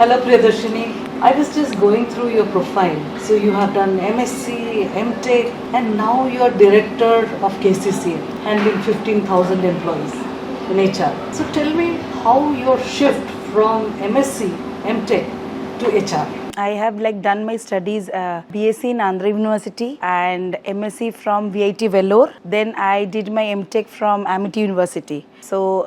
Hello Priyadarshini. I was just going through your profile. So you have done MSc, MTech, and now you are director of KCCL, handling 15,000 employees in HR. So tell me how your shift from MSc, MTech to HR. I have done my studies BSc in Andhra University and MSc from VIT Vellore. Then I did my MTech from Amity University. So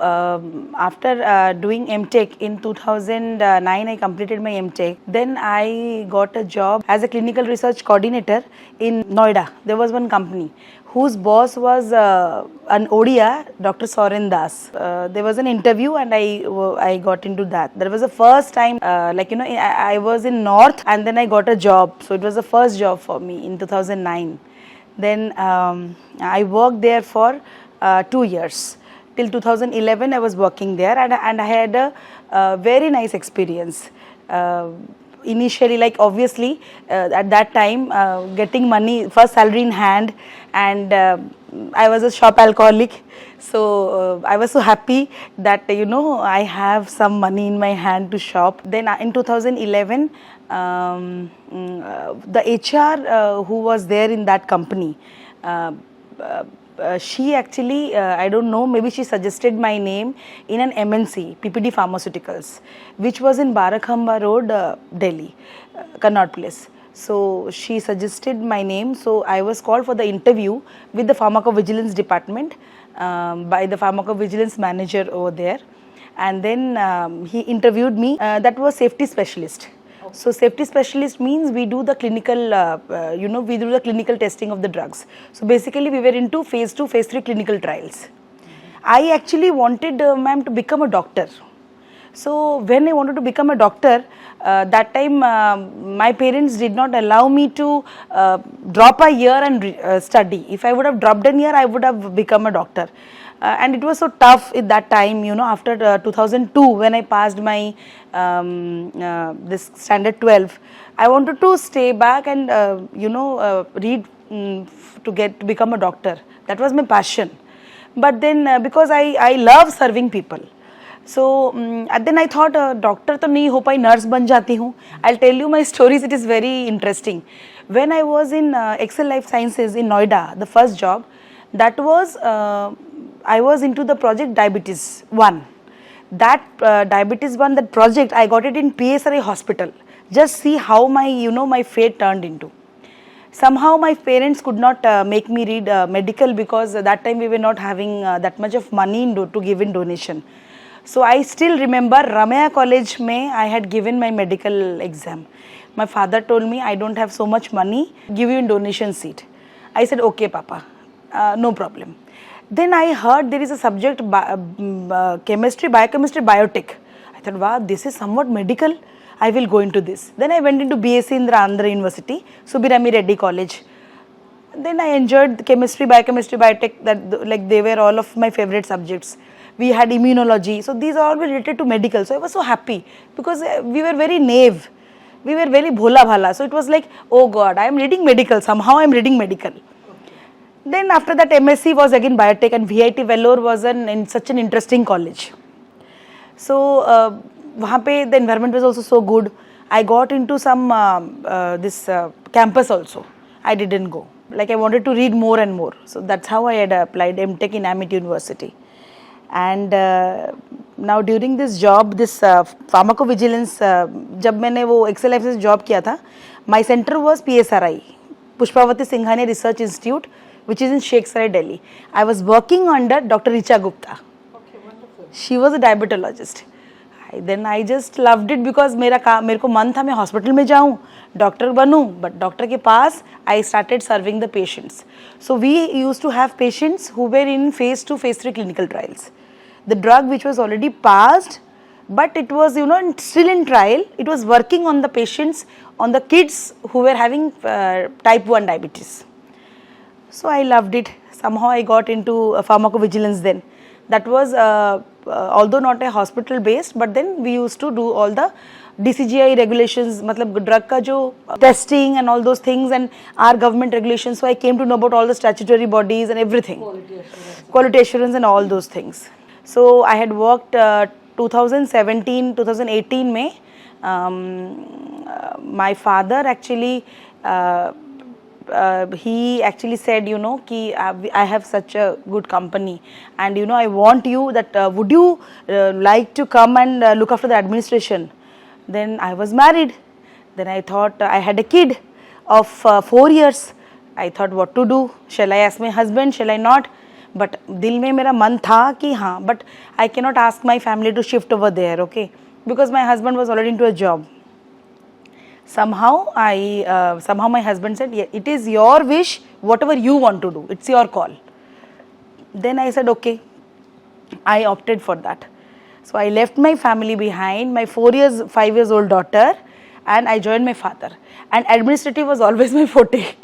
after doing MTech in 2009, I completed my MTech. Then I got a job as a clinical research coordinator in Noida. There was one company whose boss was an Odia, Dr. Soren Das. There was an interview and I got into that. That was the first time, I was in North and then I got a job. So it was the first job for me in 2009. Then I worked there for 2 years. Till 2011 I was working there and I had a very nice experience. Initially, obviously at that time getting money, first salary in hand, and I was a shop alcoholic, so I was so happy that I have some money in my hand to shop. Then in 2011 the HR who was there in that company, she actually, I don't know, maybe she suggested my name in an MNC, PPD Pharmaceuticals, which was in Barakhamba Road, Delhi, Connaught Place. So she suggested my name. So I was called for the interview with the pharmacovigilance department by the pharmacovigilance manager over there. And then he interviewed me. That was safety specialist. So safety specialist means we do the clinical, we do the clinical testing of the drugs. So basically we were into phase 2, phase 3 clinical trials. I actually wanted, ma'am, to become a doctor. So when I wanted to become a doctor, that time my parents did not allow me to drop a year and study. If I would have dropped a year, I would have become a doctor. And it was so tough at that time, after 2002 when I passed my this standard 12, I wanted to stay back and read to become a doctor. That was my passion. But then because I love serving people, so then I thought doctor to nahi ho pai, nurse ban jati hu. I'll tell you my stories, it is very interesting. When I was in Excel Life Sciences in Noida, the first job, that was I was into the project Diabetes 1. That Diabetes 1, that project, I got it in PSRA hospital. Just see how my, my fate turned into. Somehow my parents could not make me read medical because that time we were not having that much of money to give in donation. So I still remember Ramaya College mein I had given my medical exam. My father told me, I don't have so much money, give you in donation seat. I said, okay Papa, no problem. Then I heard there is a subject chemistry, biochemistry, biotech. I thought, wow, this is somewhat medical. I will go into this. Then I went into BSc in Andhra University, Subirami Reddy College. Then I enjoyed chemistry, biochemistry, biotech. That they were all of my favorite subjects. We had immunology. So these are all related to medical. So I was so happy because we were very naive. We were very bhola bhala. So it was like, oh God, I am reading medical. Somehow I am reading medical. Then after that MSc was again biotech, and VIT Vellore was in such an interesting college. So wahan pe the environment was also so good. I got into some this campus also. I didn't go. I wanted to read more and more. So that's how I had applied MTech in Amity University. And now during this job, this pharmacovigilance, जब मैंने वो Excel Life से job किया था, my center was PSRI, Pushpavati Singhania Research Institute, which is in Sheikh Sarai, Delhi. I was working under Dr. Richa Gupta. Okay, wonderful. She was a diabetologist. Then I just loved it because मेरे को मन था मैं hospital में जाऊँ, doctor बनूँ, but doctor के पास I started serving the patients. So we used to have patients who were in phase 2, phase 3 clinical trials. The drug which was already passed, but it was still in trial. It was working on the patients, on the kids who were having type 1 diabetes. So I loved it. Somehow I got into pharmacovigilance then. That was although not a hospital based, but then we used to do all the DCGI regulations, matlab drug ka jo testing and all those things, and our government regulations. So I came to know about all the statutory bodies and everything. Quality assurance and all those things. So I had worked 2017, 2018 में My father actually, he actually said, ki I have such a good company, and I want you that would you like to come and look after the administration. Then I was married. Then I thought I had a kid of 4 years. I thought what to do. Shall I ask my husband? Shall I not? But दिल में मेरा मन था कि हाँ, but I cannot ask my family to shift over there, okay? Because my husband was already into a job. Somehow my husband said, yeah, it is your wish, whatever you want to do, it's your call. Then I said, okay, I opted for that. So I left my family behind, my 5 years old daughter, and I joined my father. And administrative was always my forte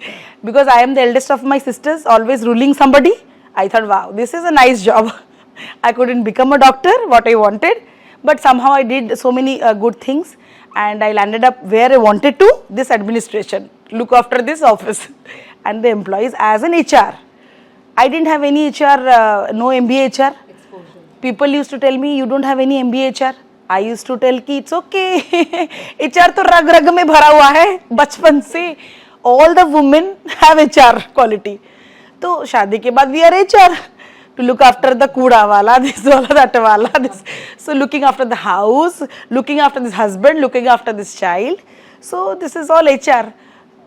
because I am the eldest of my sisters, always ruling somebody. I thought, wow, this is a nice job. I couldn't become a doctor, what I wanted, but somehow I did so many good things, and I landed up where I wanted to, this administration, look after this office and the employees as an HR. I didn't have any HR, no MBA HR. People used to tell me, you don't have any MBA HR. I used to tell कि it's okay. HR तो रग रग में भरा हुआ है बचपन से. All the women have HR quality. तो शादी के बाद we are HR to look after the कूड़ा वाला, this वाला, that वाला, this. So looking after the house, looking after this husband, looking after this child. So this is all HR.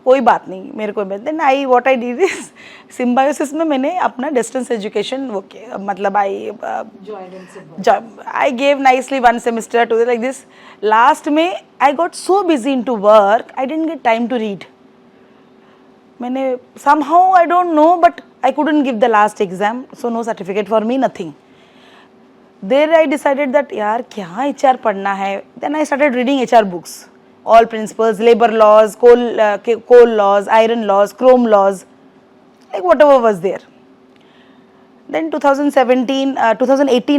कोई बात नहीं मेरे को. Then what I did is symbiosis में मैंने अपना distance education वो किया. मतलब I gave nicely 1 semester to like this. Last में I got so busy into work, I didn't get time to read. मैंने somehow I don't know, but I couldn't give the last exam, so no certificate for me, nothing. There I decided that यार क्या HR पढ़ना है. Then I started reading HR books. All principles, labor laws, coal laws, iron laws, chrome laws, like whatever was there. Then 2018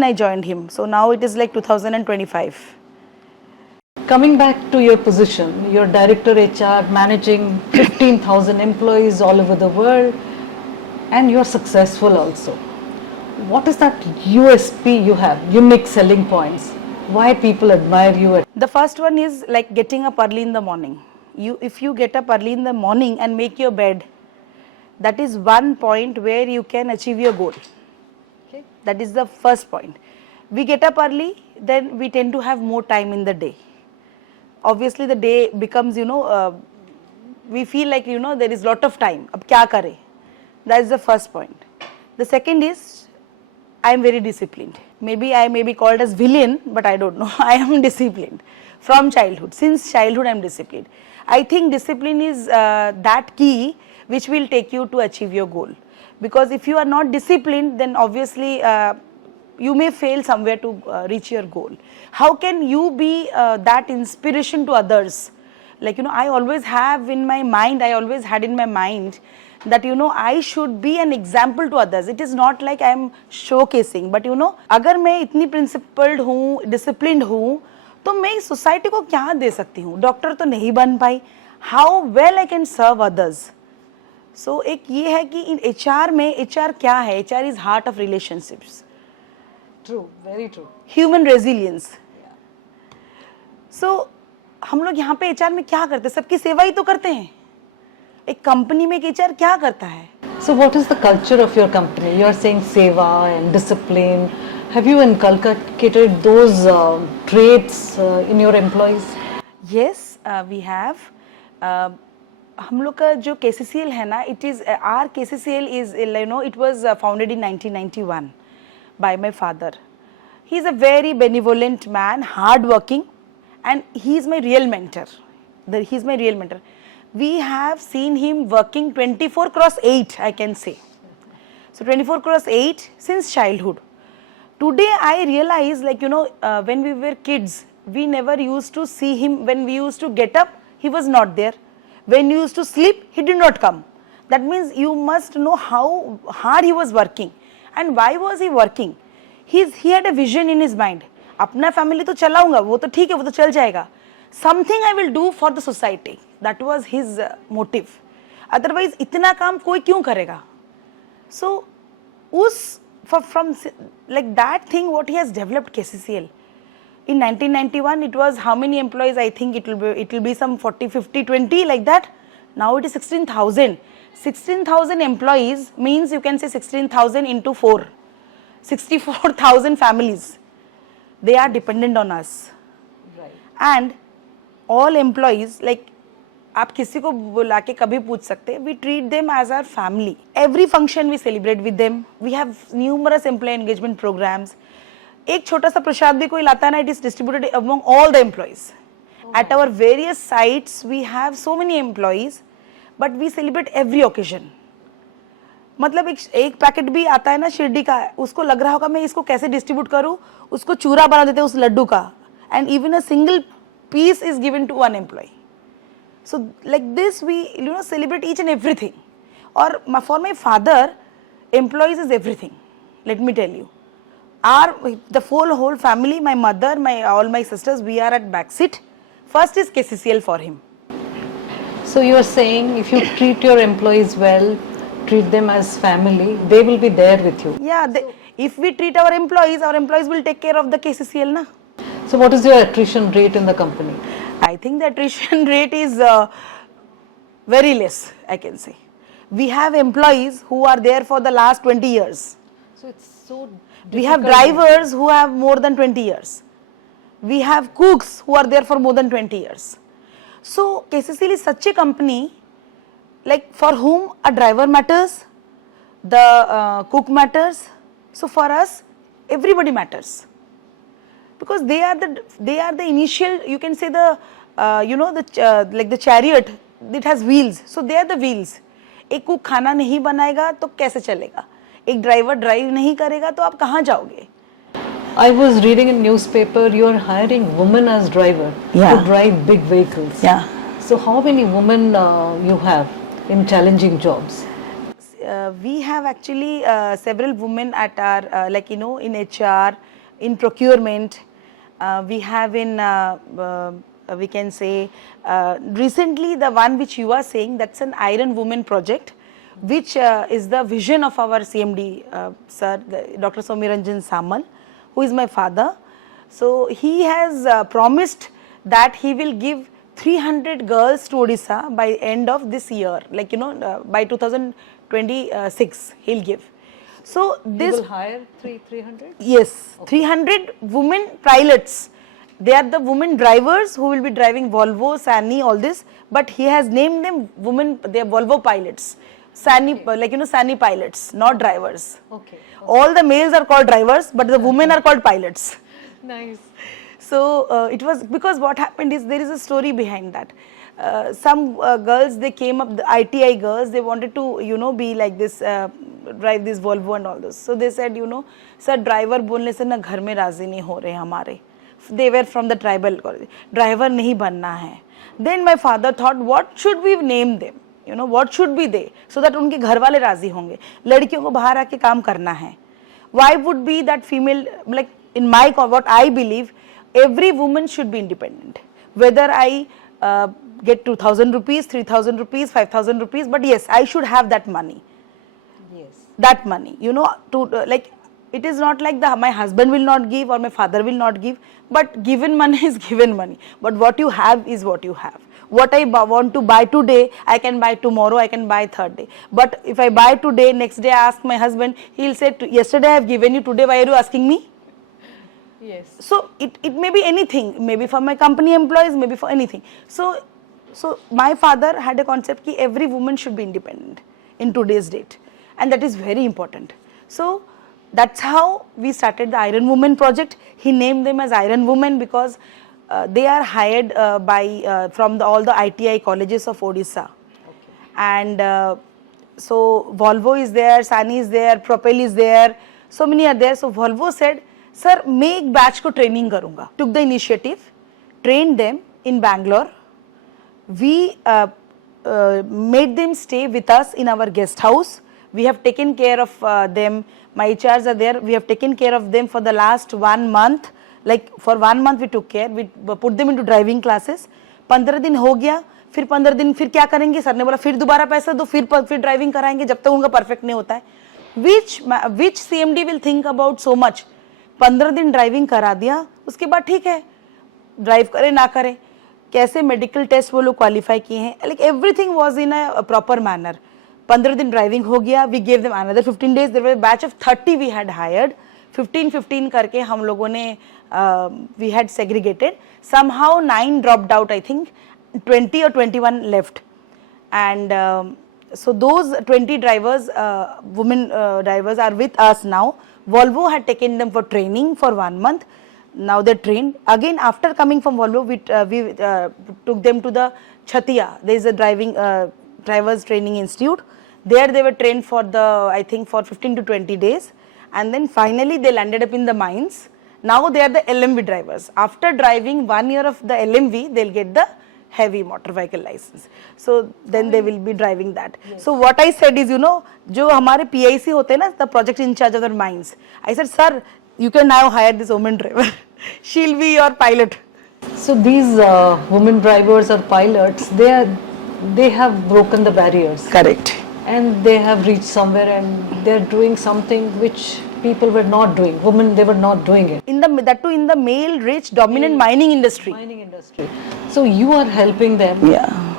I joined him. So now it is like 2025. Coming back to your position, you're director HR, managing 15,000 employees all over the world, and you're successful also. What is that USP you have, unique selling points? Why people admire you? The first one is like getting up early in the morning. If you get up early in the morning and make your bed, that is one point where you can achieve your goal. Okay. That is the first point. We get up early, then we tend to have more time in the day. Obviously the day becomes, we feel like, there is lot of time. Ab kya kare? That is the first point. The second is, I am very disciplined. Maybe I may be called as villain, but I don't know. I am disciplined from childhood. Since childhood I am disciplined. I think discipline is that key which will take you to achieve your goal. Because if you are not disciplined, then obviously you may fail somewhere to reach your goal. How can you be that inspiration to others? Like, I always have in my mind, I always had in my mind that I should be an example to others. It is not like I am showcasing, but अगर मैं इतनी principled हूँ, disciplined हूँ, तो मैं इस society को क्या दे सकती हूँ? डॉक्टर तो नहीं बन पाई. How well I can serve others? So एक ये है कि in HR में HR क्या है? HR is heart of relationships. True, very true. Human resilience. Yeah. So हम लोग यहाँ पे HR में क्या करते हैं? सबकी सेवा ही तो करते हैं. एक कंपनी में HR क्या करता है? So what is the culture of your company? You are saying seva and discipline. Have you inculcated those traits in your employees? Yes, we have. हम लोग का जो KCCL है ना, it is our KCCL is it was founded in 1991 by my father. He is a very benevolent man, hardworking, and he is my real mentor. He is my real mentor. We have seen him working 24/8, I can say. So 24/8 since childhood. Today I realize, when we were kids, we never used to see him. When we used to get up, he was not there. When we used to sleep, he did not come. That means you must know how hard he was working. And why was he working? He had a vision in his mind. अपना family तो चलाऊंगा, वो तो ठीक है, वो तो चल जाएगा. Something I will do for the society. That was his motive. Otherwise, इतना काम कोई क्यों करेगा? So, from like that thing, what he has developed KCCL. In 1991, it was how many employees? I think it will be some 40, 50, 20 like that. Now it is 16,000. 16,000 employees means you can say 16,000 into 4. 64,000 families. They are dependent on us. Right. And all employees, like आप किसी को बुला के कभी पूछ सकते, we treat them as our family. Every function we celebrate with them. We have numerous employee engagement programs. एक छोटा सा प्रसाद भी कोई लाता है ना, it is distributed among all the employees. At our various sites, we have so many employees, but we celebrate every occasion. मतलब एक पैकेट भी आता है ना शिरडी का, उसको लग रहा होगा मैं इसको कैसे डिस्ट्रीब्यूट करूं, उसको चूरा बना देते हैं उस लड्डू का, and even a single piece is given to one employee. So like this we celebrate each and everything. Or for my father, employees is everything. Let me tell you. The whole family, my mother, all my sisters, we are at back seat. First is KCCL for him. So you are saying if you treat your employees well, treat them as family, they will be there with you. Yeah, if we treat our employees will take care of the KCCL na. So what is your attrition rate in the company? I think the attrition rate is very less, I can say. We have employees who are there for the last 20 years. So it's so We have drivers who have more than 20 years. We have cooks who are there for more than 20 years. So KCCL is such a company, like for whom a driver matters, the cook matters. So for us, everybody matters, because they are the initial. You can say the like the chariot, it has wheels. So they are the wheels. एक cook खाना नहीं बनाएगा तो कैसे चलेगा? एक driver drive नहीं करेगा तो आप कहाँ जाओगे? I was reading in newspaper you are hiring women as driver Yeah. to drive big vehicles. Yeah. So how many women you have in challenging jobs? We have actually several women at our in HR, in procurement. We have in we can say recently the one which you are saying, that's an Iron Woman project, which is the vision of our CMD sir, Dr. Somiranjan Samal, who is my father. So he has promised that he will give 300 girls to Odisha by end of this year, by 2026 he'll give. So this You will hire 300? Yes, 300 women pilots. They are the women drivers who will be driving Volvo, Sani, all this. But he has named them women. They are Volvo pilots, Sani, Sani pilots, not drivers. Okay. All the males are called drivers, but the women are called pilots. Nice. So it was because what happened is there is a story behind that. Some girls, they came up, the ITI girls, they wanted to be like this, drive this Volvo and all this. So they said, sir, driver बोलने से ना घर में राजी नहीं हो रहे हमारे. They were from the tribal college. Driver नहीं बनना है. Then my father thought, what should we name them? What should be they? So that उनके घर वाले राजी होंगे. लड़कियों को बाहर आके काम करना है. Why would be that female, like in my, what I believe, every woman should be independent. Whether I get 2,000 rupees, 3,000 rupees, 5,000 rupees, but yes, I should have that money. Yes. That money, it is not like my husband will not give or my father will not give, but given money is given money. But what you have is what you have. What I want to buy today, I can buy tomorrow, I can buy third day. But if I buy today, next day I ask my husband, he'll say, yesterday I have given you, today why are you asking me? Yes. So it may be anything, maybe for my company employees, maybe for anything. So my father had a concept that every woman should be independent in today's date, and that is very important. So that's how we started the Iron Woman project. He named them as Iron Women because they are hired from all the ITI colleges of Odisha. Okay. And so Volvo is there, Sani is there, Propel is there, so many are there. So Volvo said, sir, मैं एक batch को training करूंगा. Took the initiative, trained them in Bangalore. We made them stay with us in our guest house. We have taken care of them. My HRs are there. We have taken care of them for the last 1 month. Like for 1 month we took care. We put them into driving classes. 15 दिन हो गया. फिर 15 दिन फिर क्या करेंगे? Sir ने बोला फिर दोबारा पैसा दो, फिर ड्राइविंग कराएंगे जब तक उनका परफेक्ट नहीं होता है. Which CMD will think about so much? 15 दिन ड्राइविंग करा दिया, उसके बाद ठीक है, ड्राइव करें ना करें, कैसे मेडिकल टेस्ट वो लोग क्वालिफाई किए हैं, like everything was in a proper manner. 15 दिन ड्राइविंग हो गया, we gave them another 15 days. There were batch of 30 we had hired. 15 करके हम लोगों ने we had segregated. Somehow 9 dropped out, I think 20 or 21 left. And so those 20 drivers, women drivers are with us now. Volvo had taken them for training for 1 month. Now they're trained again. After coming from Volvo, we took them to the Chatia. There is a drivers training institute. There they were trained for the, I think, for 15 to 20 days, and then finally they landed up in the mines. Now they are the LMV drivers. After driving 1 year of the LMV, they'll get the heavy motor vehicle license. So then they will be driving that. Yes. So what I said is, जो हमारे PIC होते हैं ना, the project in charge of the mines, I said, sir, you can now hire this woman driver. She'll be your pilot. So these women drivers or pilots, they have broken the barriers. Correct. And they have reached somewhere and they're doing something which people were not doing. Women, they were not doing it. That too in the male-rich dominant mining industry. Mining industry. So you are helping them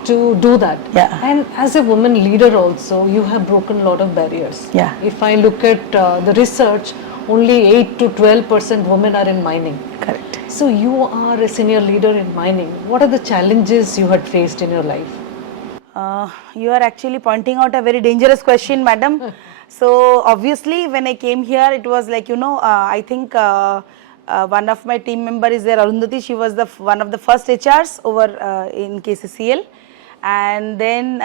to do that. Yeah. And as a woman leader also, you have broken a lot of barriers. Yeah. If I look at the research, only 8 to 12% women are in mining. Correct. So you are a senior leader in mining. What are the challenges you had faced in your life? You are actually pointing out a very dangerous question, madam. So obviously when I came here, it was like, I think one of my team member is there, Arundhati. She was one of the first HRs over in KCCL. And then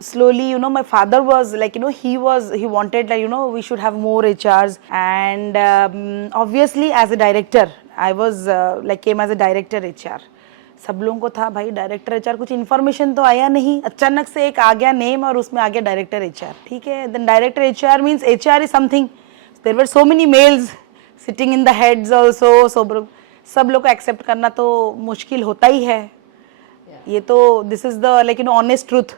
slowly, my father was like, he wanted like, we should have more HRs. And obviously as a director, I was came as a director HR. सब लोगों को था भाई director HR, कुछ information तो आया नहीं, अचानक से एक आ गया नेम और उसमें आ गया डायरेक्टर एचआर. ठीक है, then director HR means HR is something. There were so many males sitting in the heads also. सब लोग को एक्सेप्ट करना तो मुश्किल होता ही है. ये तो this is the like honest truth.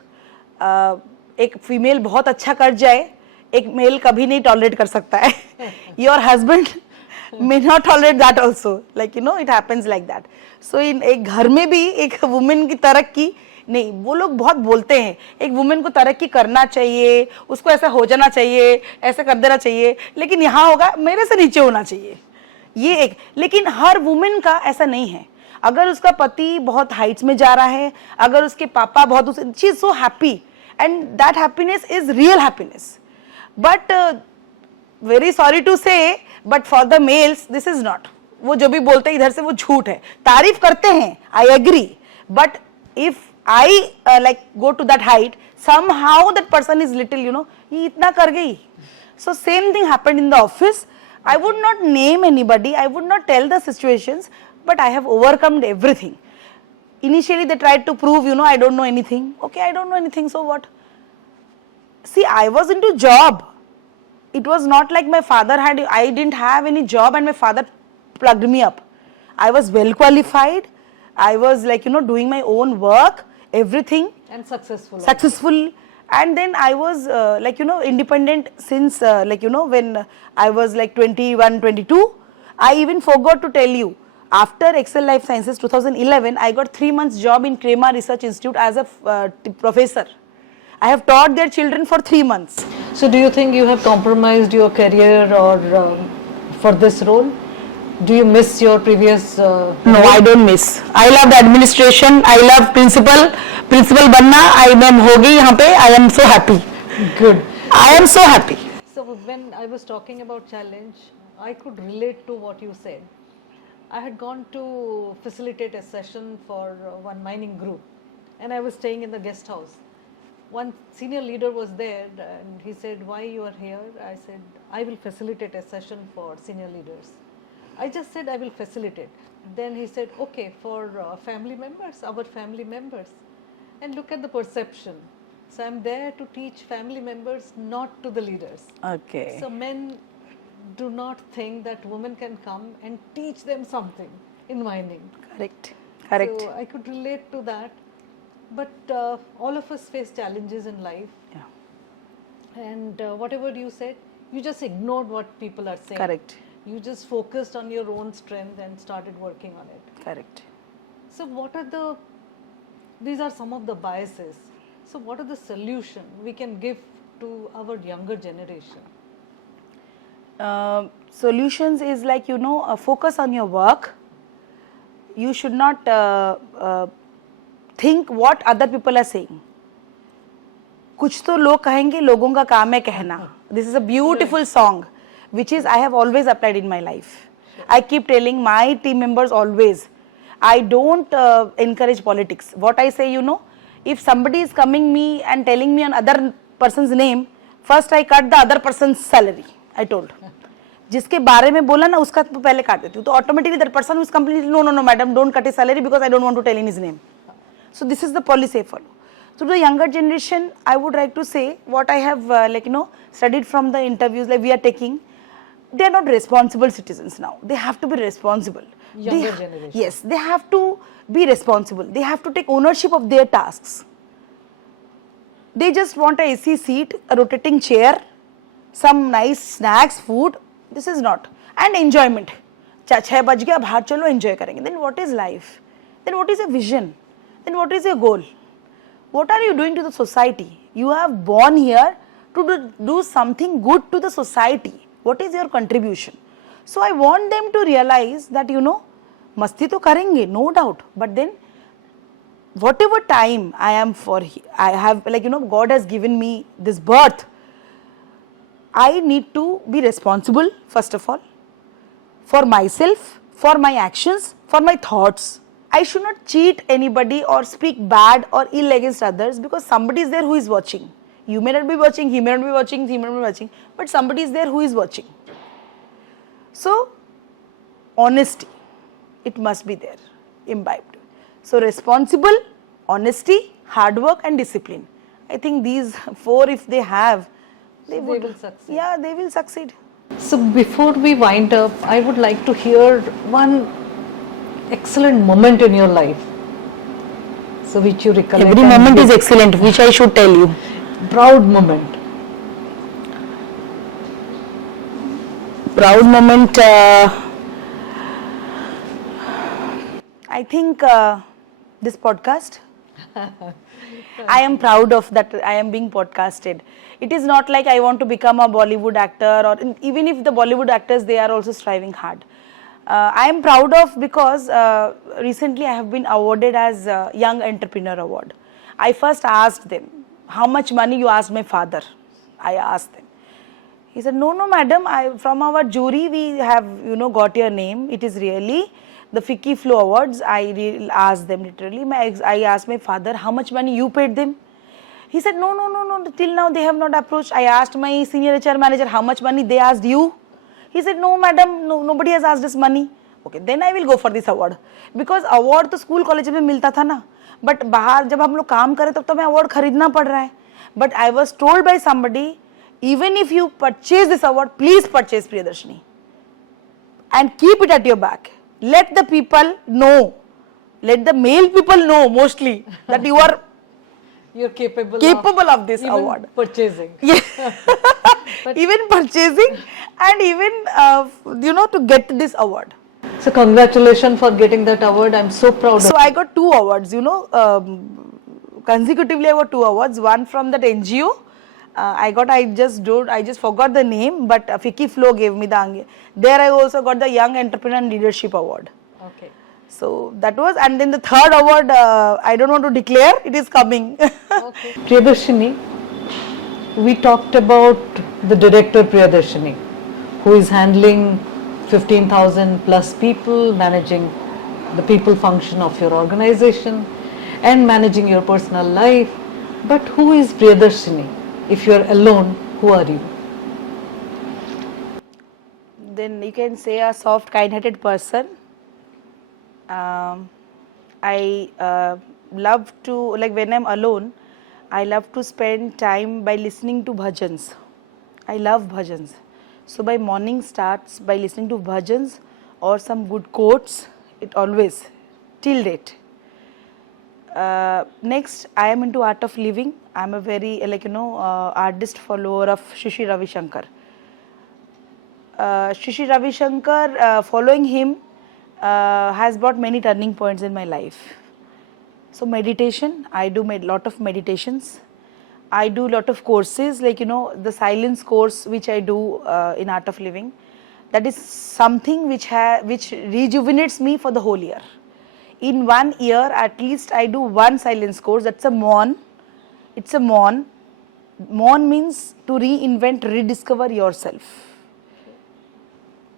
एक फीमेल बहुत अच्छा कर जाए, एक मेल कभी नहीं टॉलरेट कर सकता है. Your husband may not tolerate that also, like it happens like that. So in एक घर में भी एक वुमेन की तरक्की नहीं, वो लोग बहुत बोलते हैं एक वुमेन को तरक्की करना चाहिए, उसको ऐसा हो जाना चाहिए, ऐसा कर देना चाहिए, लेकिन यहाँ होगा मेरे से नीचे होना चाहिए, ये एक. लेकिन हर वुमेन का ऐसा नहीं है. अगर उसका पति बहुत हाइट्स में जा रहा है, अगर उसके पापा बहुत, she is so happy and that happiness is real happiness. But very sorry to say, but for the males this is not. वो जो भी बोलते हैं इधर से वो झूठ है. तारीफ करते हैं, I agree, but if I like go to that height, somehow that person is little, ये इतना कर गई. So same thing happened in the office. I would not name anybody, I would not tell the situations, but I have overcome everything. Initially they tried to prove, I don't know anything. Okay, I don't know anything, so what? See, I was into job. It was not like my father I didn't have any job and my father plugged me up. I was well qualified. I was like, doing my own work, everything. And successful. Successful. And then I was independent since when I was like 21, 22. I even forgot to tell you, after Excel Life Sciences 2011, I got 3 months job in Crema Research Institute as a professor. I have taught their children for 3 months. So do you think you have compromised your career or for this role? Do you miss your previous No, I don't miss. I love the administration. I love principal बनना. I am हो गई यहाँ पे. I am so happy. Good. I am so happy. So when I was talking about challenge, I could relate to what you said. I had gone to facilitate a session for one mining group, and I was staying in the guest house. One senior leader was there and he said, why you are here? I said, I will facilitate a session for senior leaders. I just said I will facilitate. Then he said, okay, for family members, our family members. And look at the perception. So I'm there to teach family members, not to the leaders. Okay. So men do not think that women can come and teach them something in mining. Correct. So I could relate to that. But all of us face challenges in life. Yeah. And whatever you said, you just ignored what people are saying. Correct. You just focused on your own strength and started working on it. Correct. So what are these are some of the biases. So what are the solution we can give to our younger generation? Solutions is like, focus on your work. You should not think what other people are saying. कुछ तो लोग कहेंगे, लोगों का काम है कहना. This is a beautiful song, which is I have always applied in my life. I keep telling my team members always, I don't encourage politics. What I say, if somebody is coming me and telling me another person's name, first I cut the other person's salary. I told. जिसके बारे में बोला ना उसका तो पहले काट देती हूँ. तो automatically that person who is completely no madam, don't cut his salary because I don't want to tell in his name. So this is the policy I follow. To the younger generation, I would like to say what I have studied from the interviews like we are taking. They are not responsible citizens now. They have to be responsible. Younger generation. Yes, they have to be responsible. They have to take ownership of their tasks. They just want a AC seat, a rotating chair, some nice snacks, food. This is not. And enjoyment. 6 बज गया बाहर चलो enjoy करेंगे. Then what is life? Then what is a vision? Then what is your goal? What are you doing to the society? You have born here to do something good to the society. What is your contribution? So I want them to realize that मस्ती तो करेंगे, no doubt. But then whatever time I have God has given me this birth. I need to be responsible first of all for myself, for my actions, for my thoughts. I should not cheat anybody or speak bad or ill against others because somebody is there who is watching. You may not be watching, he may not be watching, he may not be watching, but somebody is there who is watching. So, honesty, it must be there, imbibed. So, responsible, honesty, hard work and discipline. I think these 4 if they have, they will succeed. Yeah, they will succeed. So before we wind up, I would like to hear one excellent moment in your life. So which you recollect. Every moment is excellent, which I should tell you. Proud moment. Proud moment. I think this podcast. I am proud of that. I am being podcasted. It is not like I want to become a Bollywood actor, or even if the Bollywood actors, they are also striving hard. I am proud of because recently I have been awarded as a Young Entrepreneur Award. I first asked them, how much money you asked my father? I asked them. He said, no madam, from our jury we have got your name. It is really the Ficky Flow Awards. I asked them literally. I asked my father, how much money you paid them? He said, no, till now they have not approached. I asked my senior HR manager, how much money they asked you? He said, no madam, nobody has asked us money. Okay, then I will go for this award. Because award तो school college में मिलता था ना. But बाहर जब हम लोग काम करें तब तो हमें award खरीदना पड़ रहा है. But I was told by somebody, even if you purchase this award, please purchase Priyadarshini. And keep it at your back. Let the people know, let the male people know mostly that you are You're capable of this even award. Purchasing. Yeah. Even purchasing and even to get this award. So congratulations for getting that award. I'm so proud So of I got 2 awards, consecutively I got 2 awards. One from that NGO. I just forgot the name, but Ficky Flow gave me there I also got the Young Entrepreneur and Leadership Award. Okay. So that was, and then the 3rd award, I don't want to declare, it is coming. Okay. Priyadarshini, we talked about the director Priyadarshini, who is handling 15,000 plus people, managing the people function of your organization and managing your personal life. But who is Priyadarshini? If you are alone, who are you? Then you can say a soft, kind-hearted person. I love to, when I'm alone, I love to spend time by listening to bhajans. I love bhajans. So my morning starts by listening to bhajans or some good quotes. It always, till date. Next, I am into art of living. I am a very, artist follower of Shri Ravi Shankar. Shri Ravi Shankar, following him, has brought many turning points in my life. So meditation, I do a lot of meditations. I do a lot of courses, like the silence course which I do in Art of Living. That is something which rejuvenates me for the whole year. In 1 year, at least I do one silence course. That's a Mon. It's a Mon. Mon means to reinvent, rediscover yourself.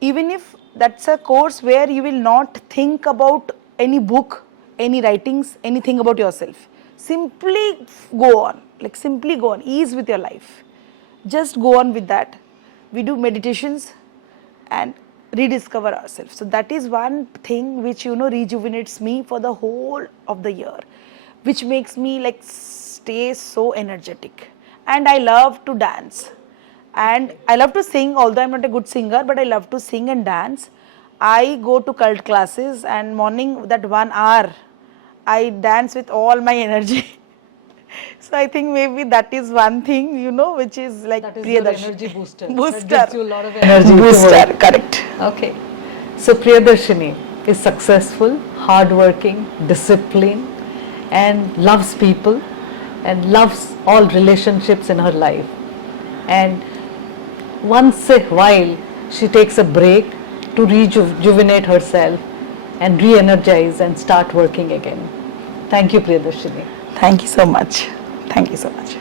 Even if that's a course where you will not think about any book, any writings, anything about yourself. Simply go on, simply go on, ease with your life. Just go on with that. We do meditations and rediscover ourselves. So that is one thing which rejuvenates me for the whole of the year, which makes me stay so energetic. And I love to dance. And I love to sing, although I'm not a good singer, but I love to sing and dance. I go to cult classes, and morning, that 1 hour, I dance with all my energy. So I think maybe that is one thing, which is That is your Priyadarshini. energy booster. Booster. That gives you a lot of energy. Booster, correct. Okay. So Priyadarshini is successful, hardworking, disciplined, and loves people and loves all relationships in her life. And once a while, she takes a break to rejuvenate herself and re-energize and start working again. Thank you, Priyadarshini. Thank you so much. Thank you so much.